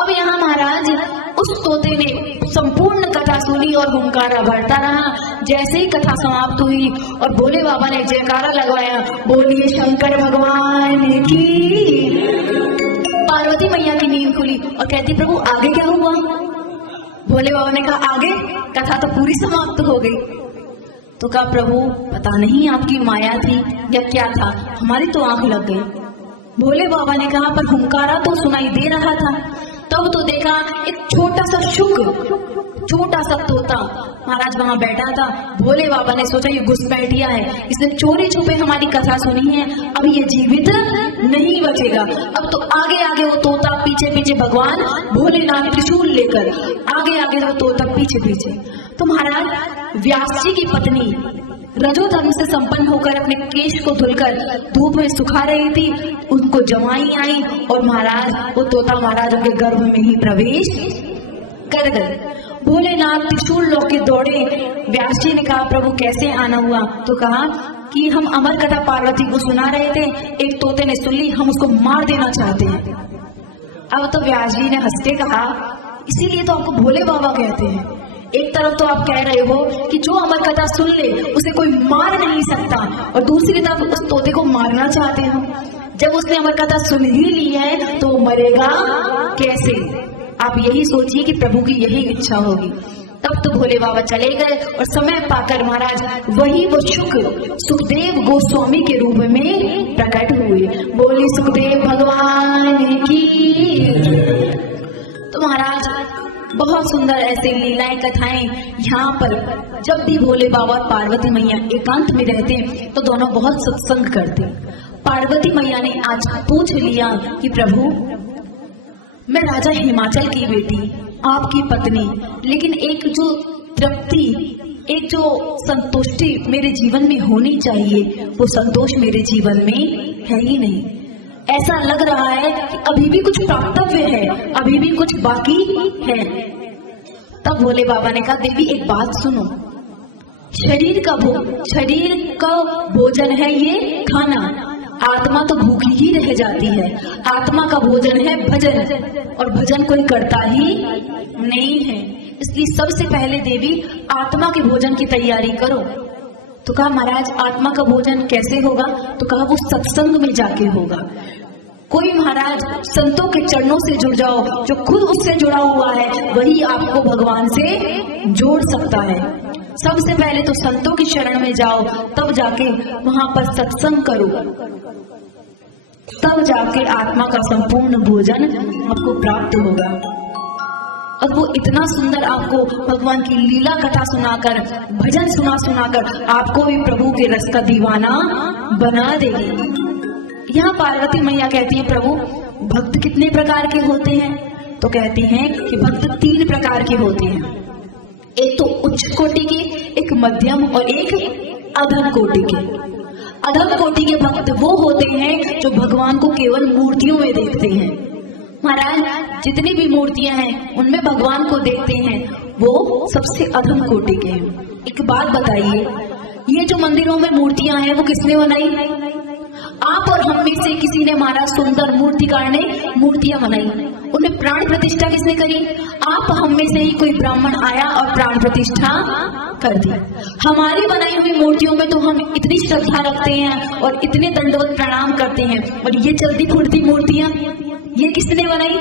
अब यहाँ महाराज उस तोते ने संपूर्ण कथा सुनी और हुंकारा भरता रहा। जैसे ही कथा समाप्त हुई और भोले बाबा ने जयकारा लगवाया, बोलिए शंकर भगवान की। पार्वती मैया की नींद खुली और कहती प्रभु आगे क्या हुआ। भोले बाबा ने कहा आगे कथा तो पूरी समाप्त हो गई। तो कहा प्रभु पता नहीं आपकी माया थी या क्या था, हमारी तो आंख लग गई। भोले बाबा ने कहा पर हुंकारा तो सुनाई दे रहा था। तब तो देखा एक छोटा सा शुक, छोटा सा तोता महाराज वहां बैठा था। भोले बाबा ने सोचा ये घुसपैठिया है, इसने चोरी छुपे हमारी कथा सुनी है, अब ये जीवित नहीं बचेगा। अब तो आगे आगे वो तोता, पीछे पीछे भगवान भोलेनाथ त्रिशूल लेकर, आगे आगे वो तोता पीछे पीछे। तो महाराज व्यास जी की पत्नी रजो धर्म से संपन्न होकर अपने केश को धुलकर धूप में सुखा रही थी। उनको जमाई आई और महाराज वो तोता महाराज उनके गर्भ में ही प्रवेश कर गए। भोलेनाथ त्रिशूल लोके दौड़े। व्यास जी ने कहा प्रभु कैसे आना हुआ। तो कहा कि हम अमर कथा पार्वती को सुना रहे थे, एक तोते ने सुन ली, हम उसको मार देना चाहते हैं। अब तो व्यास जी ने हंस के कहा इसीलिए तो आपको भोले बाबा कहते हैं। एक तरफ तो आप कह रहे हो कि जो अमर कथा सुन ले उसे कोई मार नहीं सकता, और दूसरी तरफ उस तोते को मारना चाहते हो। जब उसने अमर कथा सुन ही ली है तो मरेगा कैसे। आप यही सोचिए कि प्रभु की यही इच्छा होगी। तब तो भोले बाबा चले गए और समय पाकर महाराज वही वो सुखदेव गोस्वामी के रूप में प्रकट हुए। बोले सुखदेव भगवान की। तो महाराज बहुत सुंदर ऐसे लीलाएं कथाएं यहाँ पर जब भी भोले बाबा और पार्वती मैया एकांत में रहते तो दोनों बहुत सत्संग करते। पार्वती मैया ने आज पूछ लिया कि प्रभु मैं राजा हिमाचल की बेटी, आपकी पत्नी, लेकिन एक जो तृप्ति, एक जो संतुष्टि मेरे जीवन में होनी चाहिए वो संतोष मेरे जीवन में है ही नहीं। ऐसा लग रहा है कि अभी भी कुछ प्राप्तव्य है, अभी भी कुछ बाकी है। तब भोले बाबा ने कहा देवी एक बात सुनो, शरीर का भोजन है ये खाना, आत्मा तो भूखी ही रह जाती है। आत्मा का भोजन है भजन, और भजन कोई करता ही नहीं है। इसलिए सबसे पहले देवी आत्मा के भोजन की तैयारी करो। तो कहा महाराज आत्मा का भोजन कैसे होगा। तो कहा वो सत्संग में जाके होगा। कोई महाराज संतों के चरणों से जुड़ जाओ, जो खुद उससे जुड़ा हुआ है वही आपको भगवान से जोड़ सकता है। सबसे पहले तो संतों की शरण में जाओ, तब जाके वहां पर सत्संग करो, तब जाके आत्मा का संपूर्ण भोजन आपको प्राप्त होगा। और वो इतना सुंदर आपको भगवान की लीला कथा सुनाकर, भजन सुनाकर आपको भी प्रभु के रस का दीवाना बना देगी। यहाँ पार्वती मैया कहती है प्रभु भक्त कितने प्रकार के होते हैं। तो कहती हैं कि भक्त 3 प्रकार के होते हैं। एक तो उच्च कोटि के, एक मध्यम और एक अधम कोटि के। अधम कोटि के भक्त वो होते हैं जो भगवान को केवल मूर्तियों में देखते हैं। महाराज जितनी भी मूर्तियां हैं उनमें भगवान को देखते हैं, वो सबसे अधम कोटि के हैं। एक बात बताइए, ये जो मंदिरों में मूर्तियां हैं वो किसने बनाई। आप और हम में से किसी ने हमारा सुंदर मूर्तिकार ने मूर्तियां बनाई, उन्हें प्राण प्रतिष्ठा किसने करी। आप हम में से ही कोई ब्राह्मण आया और प्राण प्रतिष्ठा कर दी। हमारी बनाई हुई मूर्तियों में तो हम इतनी श्रद्धा रखते हैं और इतने दंडवत प्रणाम करते हैं, और ये चलती फुलती मूर्तियां ये किसने बनाई,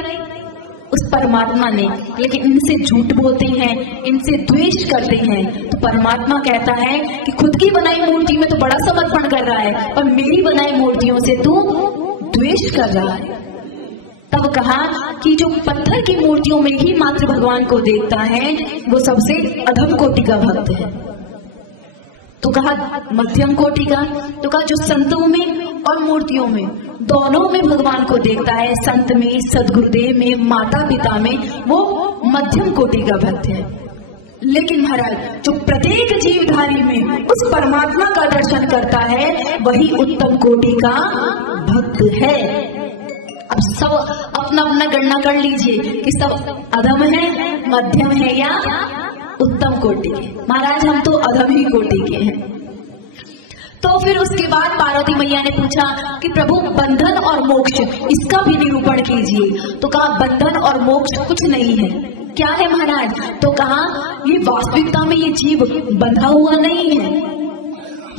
उस परमात्मा ने। लेकिन इनसे झूठ बोलते हैं, इनसे द्वेष करते हैं। तो परमात्मा कहता है कि खुद की बनाई मूर्ति में तो बड़ा समर्पण कर रहा है, और मेरी बनाई मूर्तियों से तू द्वेष कर रहा है। तब कहा कि जो पत्थर की मूर्तियों में ही मात्र भगवान को देखता है वो सबसे अधम कोटि का भक्त है। तो कहा मध्यम कोटि का। तो कहा जो संतों में और मूर्तियों में दोनों में भगवान को देखता है, संत में, सदगुरुदेव में, माता पिता में, वो मध्यम कोटि का भक्त है। लेकिन महाराज जो प्रत्येक जीवधारी में उस परमात्मा का दर्शन करता है वही उत्तम कोटि का भक्त है। अब सब अपना अपना गणना कर लीजिए कि सब अधम है, मध्यम है या उत्तम कोटि के। महाराज हम तो अधम ही कोटि के हैं। तो फिर उसके बाद पार्वती मैया ने पूछा कि प्रभु बंधन और मोक्ष इसका भी निरूपण कीजिए। तो कहा बंधन और मोक्ष कुछ नहीं है। क्या है महाराज। तो कहा ये वास्तविकता में ये जीव बंधा हुआ नहीं है,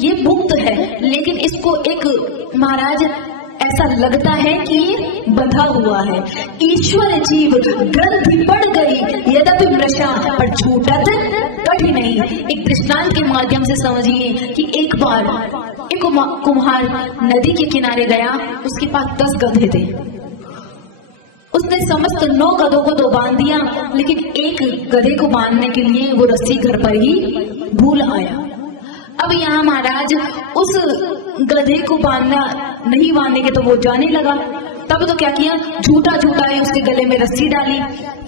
ये मुक्त है, लेकिन इसको एक महाराज ऐसा लगता है कि ये बंधा हुआ है। ईश्वर जीव ग्रंथि पड़ गई यद्यपि मृषा, पर छूटत कठिन नहीं। एक दृष्टांत के माध्यम से समझिए कि एक बार एक कुम्हार नदी के किनारे गया, उसके पास 10 गधे थे। उसने समस्त 9 गधों को तो बांध दिया, लेकिन एक गधे को बांधने के लिए वो रस्सी घर पर ही भूल आया। अब यहाँ महाराज उस गधे को नहीं बांधने के तो वो जाने लगा। तब तो क्या किया, झूठा झूठा है उसके गले में रस्सी डाली,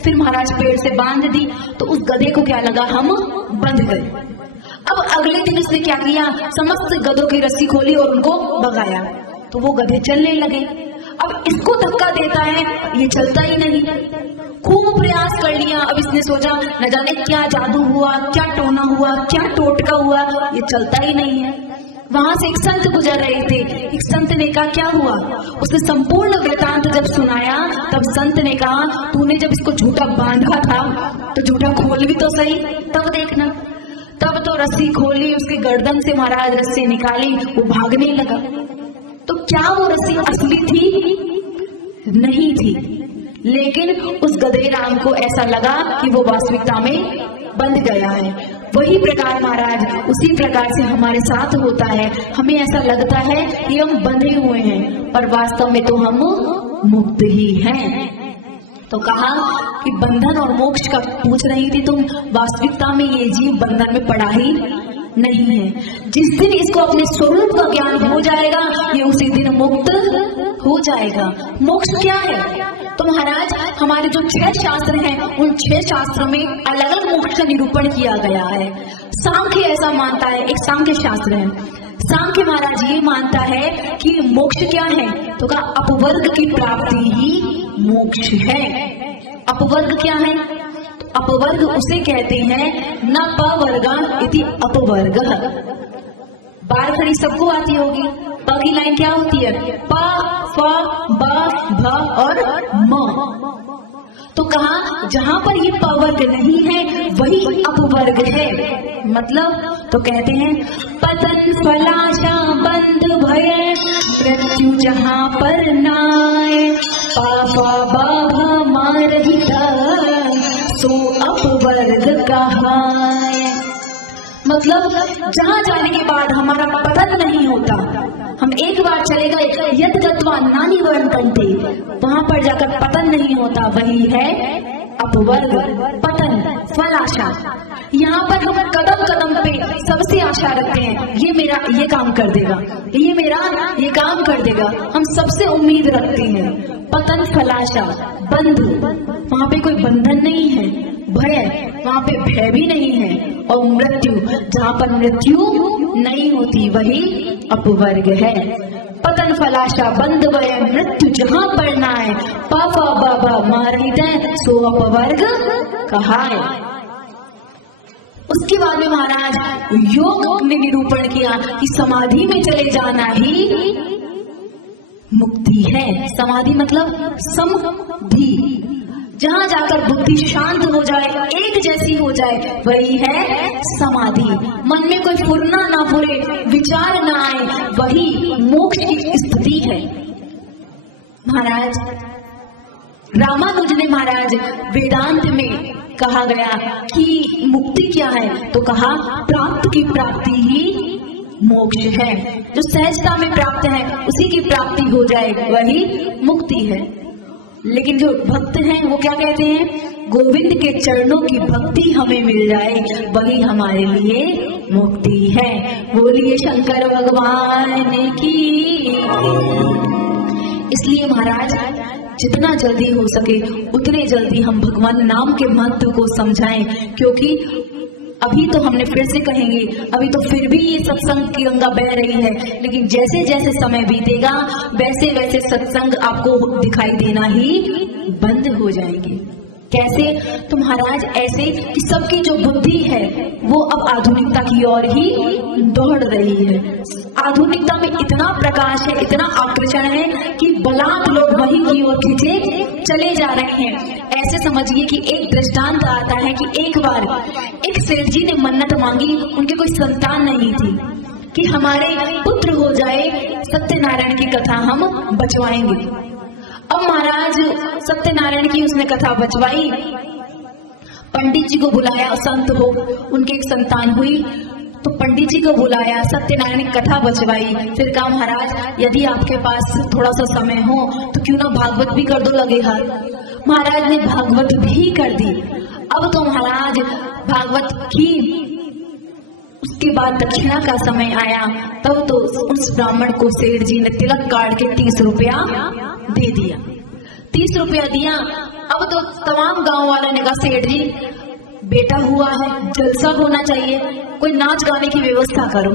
फिर महाराज पेड़ से बांध दी। तो उस गधे को क्या लगा, हम बंध गए। अब अगले दिन उसने क्या किया, समस्त गधों की रस्सी खोली और उनको भगाया, तो वो गधे चलने लगे। अब इसको धक्का देता है, ये चलता ही नहीं। खूब प्रयास कर लिया। अब इसने सोचा न जाने क्या जादू हुआ, क्या टोना हुआ, क्या टोटका हुआ, ये चलता ही नहीं है। वहां से एक संत गुजर रहे थे। एक संत ने कहा क्या हुआ। उसने संपूर्ण वृतांत जब सुनाया, तब संत ने कहा तूने जब इसको झूठा बांधा था तो झूठा खोल भी तो सही, तब देखना। तब तो रस्सी खोली, उसके गर्दन से महाराज रस्सी निकाली, वो भागने लगा। तो क्या वो रस्सी असली थी? नहीं थी, लेकिन उस गधे राम को ऐसा लगा कि वो वास्तविकता में बंध गया है। वही प्रकार महाराज, उसी प्रकार से हमारे साथ होता है। हमें ऐसा लगता है कि हम बंधे हुए हैं, पर वास्तव में तो हम मुक्त ही हैं। तो कहा कि बंधन और मोक्ष का पूछ रही थी तुम, वास्तविकता में ये जीव बंधन में पड़ा ही नहीं है। जिस दिन इसको अपने स्वरूप का ज्ञान हो जाएगा, ये उसी दिन मुक्त हो जाएगा। मोक्ष क्या है? तो महाराज हमारे जो 6 शास्त्र हैं, उन 6 शास्त्रों में अलग अलग मोक्ष का निरूपण किया गया है। सांख्य ऐसा मानता है, एक सांख्य शास्त्र है। सांख्य महाराज ये मानता है कि मोक्ष क्या है, तो कहा अपवर्ग की प्राप्ति ही मोक्ष है। अपवर्ग क्या है? अपवर्ग उसे कहते हैं न पवर्गा इति अपवर्ग। बार खड़ी सबको आती होगी। प की लाइन क्या होती है? प, फ, ब, भ और म। तो कहा जहां पर ये पवर्ग नहीं है वही अपवर्ग है। मतलब तो कहते हैं पतन फलाशा बंध भय मृत्यु जहां पर नाय, पापा बाभा मारहिता सो अपवर्ग कहाय। मतलब जहां जाने के बाद हमारा पतन नहीं होता, हम एक बार चले गए यद गत्वा नानी वर्ण कंठे, वहां पर जाकर पतन नहीं होता, वही है अपवर्ग, पतन, फलाशा। यहाँ पर हम कदम कदम पे सबसे आशा रखते हैं, ये मेरा ये काम कर देगा, ये मेरा ये काम कर देगा, हम सबसे उम्मीद रखते हैं। पतन फलाशा, बंध, वहां पे कोई बंधन नहीं है। भय, वहां पे भय भी नहीं है। और मृत्यु, जहां पर मृत्यु नहीं होती वही अपवर्ग है। पतन फलाशा बंध भय मृत्यु जहां पर ना है, पापा बाबा मारित सो अपवर्ग कहाय। उसके बाद में महाराज योग ने निरूपण किया कि समाधि में चले जाना ही मुक्ति है। समाधि मतलब समधि, जहां जाकर बुद्धि शांत हो जाए, एक जैसी हो जाए, वही है समाधि। मन में कोई फुरना ना फुरे, विचार ना आए, वही मोक्ष की स्थिति है। महाराज रामानुज ने महाराज वेदांत में कहा गया कि मुक्ति क्या है, तो कहा प्राप्त की प्राप्ति ही मोक्ष है। जो सहजता में प्राप्त है उसी की प्राप्ति हो जाए वही मुक्ति है। लेकिन जो भक्त हैं वो क्या कहते हैं? गोविंद के चरणों की भक्ति हमें मिल जाए वही हमारे लिए मुक्ति है। बोलिए शंकर भगवान की। इसलिए महाराज जितना जल्दी हो सके उतने जल्दी हम भगवान नाम के महत्व को समझाएं, क्योंकि अभी तो हमने फिर से कहेंगे, अभी तो फिर भी ये सत्संग की गंगा बह रही है, लेकिन जैसे जैसे समय बीतेगा वैसे वैसे सत्संग आपको दिखाई देना ही बंद हो जाएंगे। कैसे? तो महाराज ऐसे कि सबकी जो बुद्धि है वो अब आधुनिकता की ओर ही दौड़ रही है। आधुनिकता में इतना प्रकाश है, इतना आकर्षण है कि बलात् लोग वहीं की ओर खींचे चले जा रहे हैं। ऐसे समझिए कि एक दृष्टांत आता है कि एक बार एक सेठ जी ने मन्नत मांगी, उनके कोई संतान नहीं थी कि हमारे पुत्र हो जाए सत्यनारायण की कथा हम बचवाएंगे। अब महाराज सत्यनारायण की उसने कथा बचवाई, पंडित जी को बुलाया, संत हो, उनके एक संतान हुई, तो पंडित जी को बुलाया, सत्यनारायण की कथा बचवाई। फिर कहा महाराज यदि आपके पास थोड़ा सा समय हो तो क्यों ना भागवत भी कर दो लगे हाथ। महाराज ने भागवत भी कर दी। अब तो महाराज भागवत की, उसके बाद दक्षिणा का समय आया, तब तो उस ब्राह्मण को सेठ जी ने तिलक काट के 30 रुपया दे दिया। 30 रुपया दिया। अब तो तमाम गांव वालों ने कहा सेठ जी बेटा हुआ है, जलसा होना चाहिए, कोई नाच गाने की व्यवस्था करो।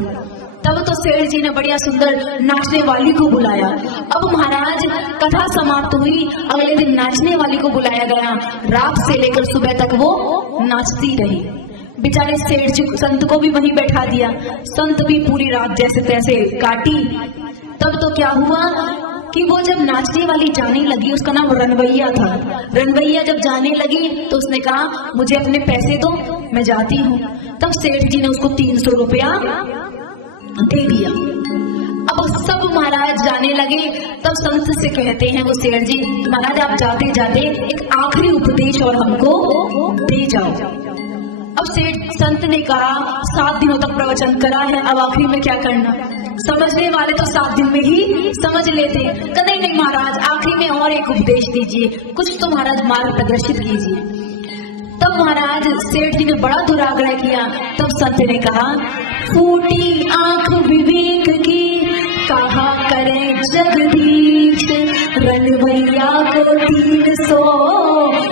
तब तो सेठ जी ने बढ़िया सुंदर नाचने वाली को बुलाया। अब महाराज कथा समाप्त हुई, अगले दिन नाचने वाली को बुलाया गया। रात से लेकर सुबह तक वो नाचती रही। बेचारे सेठ जी संत को भी वहीं बैठा दिया, संत भी पूरी रात जैसे तैसे काटी। तब तो क्या हुआ कि वो जब नाचने वाली जाने लगी, उसका नाम रनवैया था, रनवैया जब जाने लगी तो उसने कहा मुझे अपने पैसे दो, मैं जाती हूँ। तब सेठ जी ने उसको 300 रुपया दे दिया। अब सब महाराज जाने लगे। तब संत से कहते हैं वो सेठ जी, महाराज आप जाते जाते एक आखिरी उपदेश और हमको दे जाओ। अब सेठ संत ने कहा 7 दिनों तक प्रवचन करा है, अब आखिरी में क्या करना। समझने वाले तो 7 दिन में ही समझ लेते। कहते नहीं महाराज आखिरी में और एक उपदेश दीजिए, कुछ तो महाराज मार्ग प्रदर्शित कीजिए। तब महाराज सेठ जी ने बड़ा दुराग्रह किया। तब संत ने कहा फूटी आंख विवेक की, कहा करें जगदीश, रनवैया को 300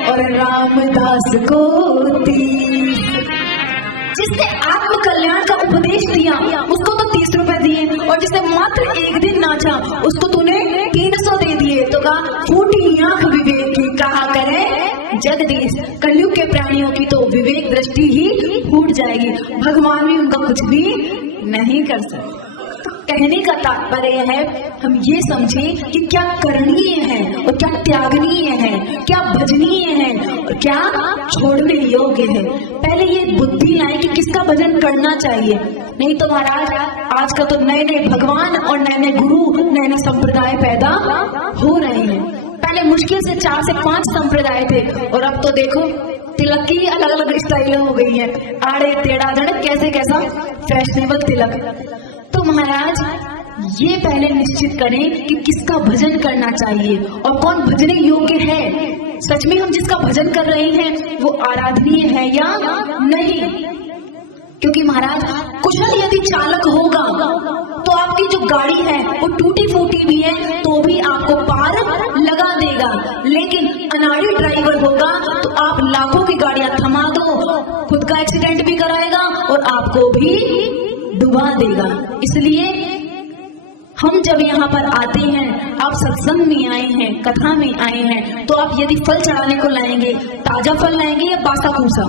और रामदास को 30। जिसने आत्म कल्याण का उपदेश दिया उसको तो 30 रुपए दिए, और जिसने मात्र एक दिन नाचा उसको तूने 300 दे दिए। तो कहा फूटी आंख विवेक की, कहा करे जगदीश। कलयुग के प्राणियों की तो विवेक दृष्टि ही फूट जाएगी, भगवान भी उनका कुछ भी नहीं कर सकते। कहने का तात्पर्य है हम ये समझे कि क्या करणीय है और क्या त्यागनीय है, क्या भजनीय है और क्या छोड़ने योग्य है। पहले ये बुद्धि लाए कि किसका भजन करना चाहिए। नहीं तो महाराज आज का तो नए नए भगवान और नए नए गुरु, नए नए संप्रदाय पैदा हो रहे हैं। पहले मुश्किल से 4 से 5 संप्रदाय थे, और अब तो देखो तिलक की अलग अलग स्टाइल हो गई है, आड़े टेढ़ा धड़ कैसे कैसा फैशनेबल तिलक। तो महाराज ये पहले निश्चित करें कि किसका भजन करना चाहिए और कौन भजने योग्य है। सच में हम जिसका भजन कर रहे हैं वो आराधनीय है या नहीं। क्योंकि महाराज कुशल यदि चालक होगा तो आपकी जो गाड़ी है वो टूटी फूटी भी है तो भी आपको पार लगा देगा, लेकिन अनाड़ी ड्राइवर होगा तो आप लाखों की गाड़ियां थमा दो, खुद का एक्सीडेंट भी कराएगा और आपको भी डुबा देगा। इसलिए हम जब यहाँ पर आते हैं, आप सत्संग में आए हैं, कथा में आए हैं, तो आप यदि फल चढ़ाने को लाएंगे, ताजा फल लाएंगे या बासा भूसा?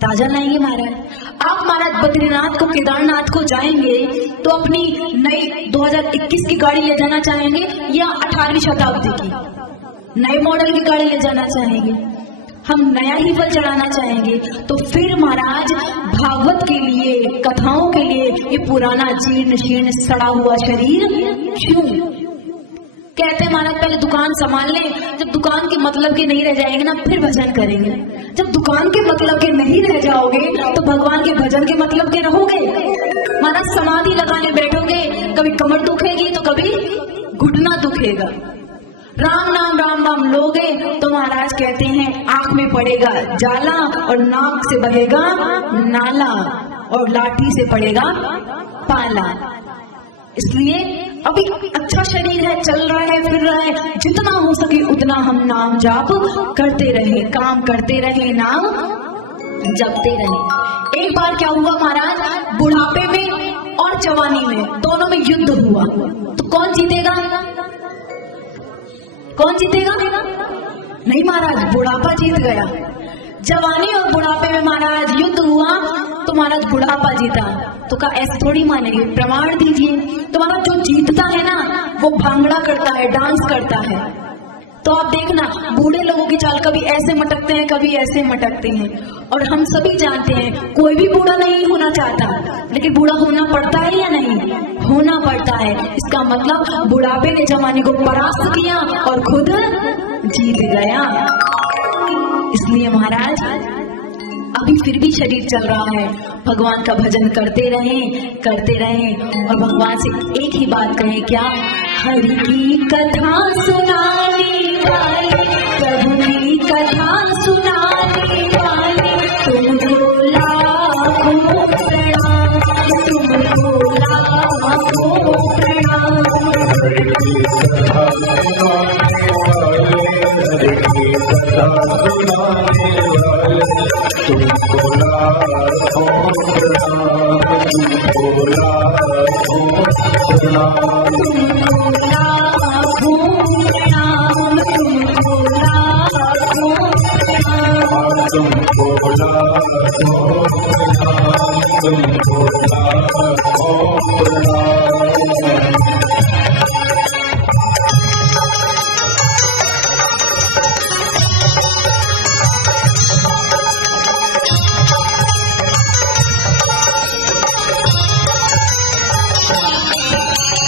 ताजा लाएंगे महाराज। आप महाराज बद्रीनाथ को, केदारनाथ को जाएंगे तो अपनी नई 2021 की गाड़ी ले जाना चाहेंगे या 18वीं शताब्दी की नए मॉडल की गाड़ी ले जाना चाहेंगे? हम नया ही फल चढ़ाना चाहेंगे। तो फिर महाराज भागवत के लिए, कथाओं के लिए ये पुराना जीर्ण शीर्ण सड़ा हुआ शरीर क्यों? कहते हैं महाराज पहले दुकान संभाल लें, जब दुकान के मतलब के नहीं रह जाएंगे ना फिर भजन करेंगे। जब दुकान के मतलब के नहीं रह जाओगे तो भगवान के भजन के मतलब के रहोगे। महाराज समाधि लगाने बैठोगे, कभी कमर दुखेगी तो कभी घुटना दुखेगा। राम नाम लोगे तो महाराज कहते हैं आंख में पड़ेगा जाला और नाक से बहेगा नाला और लाठी से पड़ेगा पाला। इसलिए अभी अच्छा शरीर है, चल रहा है, फिर रहा है, जितना हो सके उतना हम नाम जाप करते रहे, काम करते रहे, नाम जपते रहे। एक बार क्या हुआ महाराज, बुढ़ापे में और जवानी में दोनों में युद्ध हुआ, तो कौन जीतेगा? कौन जीतेगा? नहीं महाराज, बुढ़ापा जीत गया। जवानी और बुढ़ापे में महाराज युद्ध हुआ तो महाराज बुढ़ापा जीता। तो कहा ऐसे थोड़ी मानेंगे, प्रमाण दीजिए। तो महाराज जो जीतता है ना वो भांगड़ा करता है, डांस करता है। तो आप देखना बूढ़े लोगों की चाल कभी ऐसे मटकते हैं, कभी ऐसे मटकते हैं। और हम सभी जानते हैं कोई भी बूढ़ा नहीं होना चाहता, लेकिन बूढ़ा होना पड़ता है या नहीं? होना पड़ता है, इसका मतलब बुढ़ापे ने जमाने को परास्त किया और खुद जीत गया। इसलिए महाराज अभी फिर भी शरीर चल रहा है, भगवान का भजन करते रहें और भगवान से एक ही बात कहें, क्या? हरि की कथा सुनाने वाले, प्रभु की कथा सुनाने वाले, तुमको लाखों प्रणाम, तुमको लाखों प्रणाम। हरि की कथा सुनाने वाले, हरि की कथा सुनाने वाले,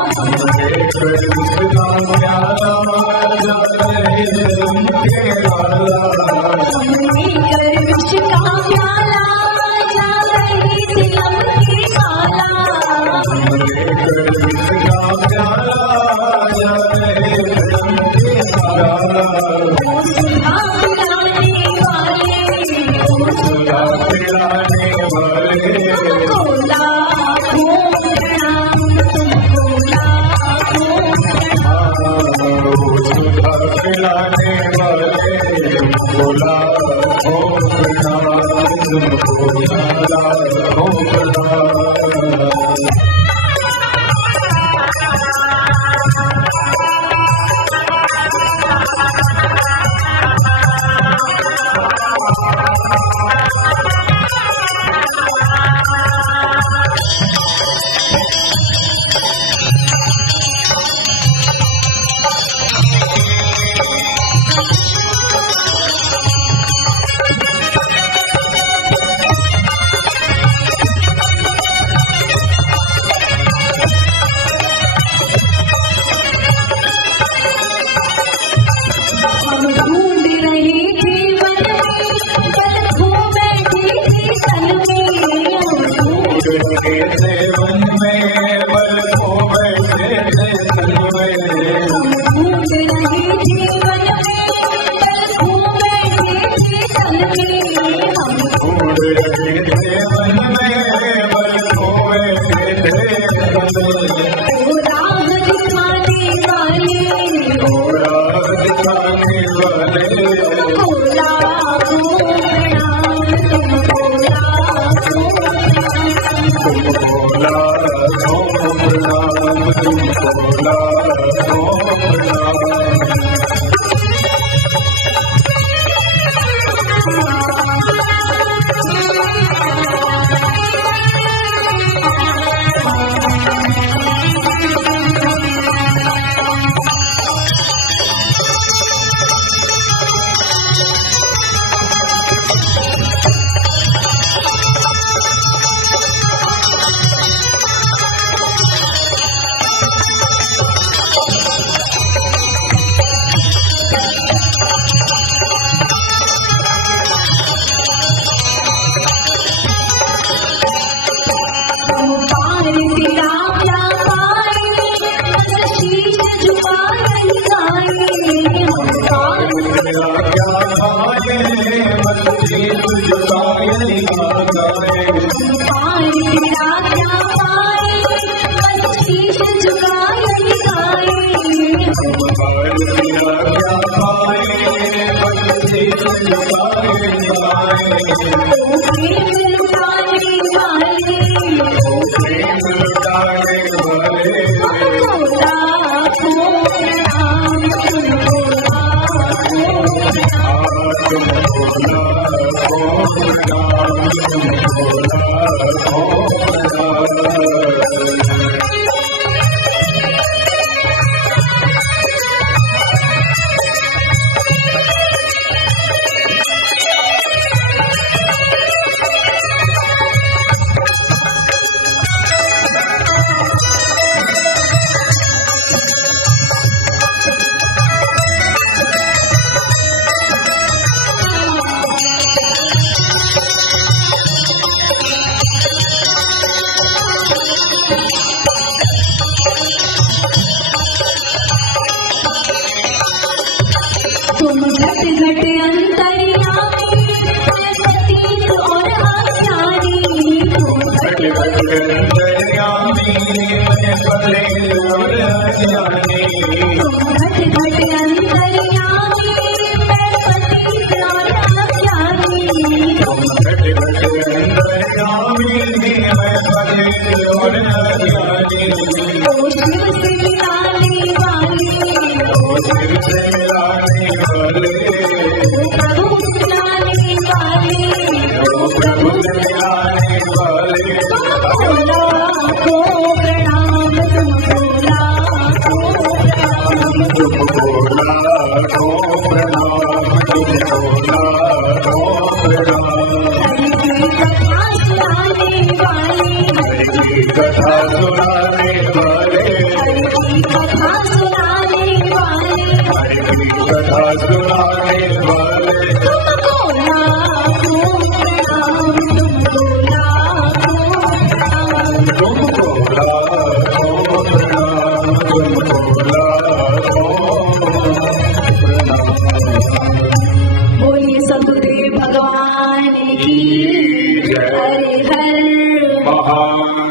तुमको लाखों प्रणाम, तुमको लाखों प्रणाम, तुमको लाखों प्रणाम, तुमको लाखों प्रणाम, तुमको लाखों प्रणाम, तुमको लाखों प्रणाम। तुमको ज्ञानी घट घट अंतर्यामी गणपति ज्ञाना ज्ञानी घट घट अंतर्यामी ओ शिव से मिलाने वाले ओ प्रभु मिलाने वाले तुमको लाखों प्रणाम तुमको लाखों हरि की कथा सुनाने वाले हरि की कथा सुनाने वाले तुमको लाखों प्रणाम तुमको लाखों बोलिए सतगुरुदेव भगवान की हरे हर महान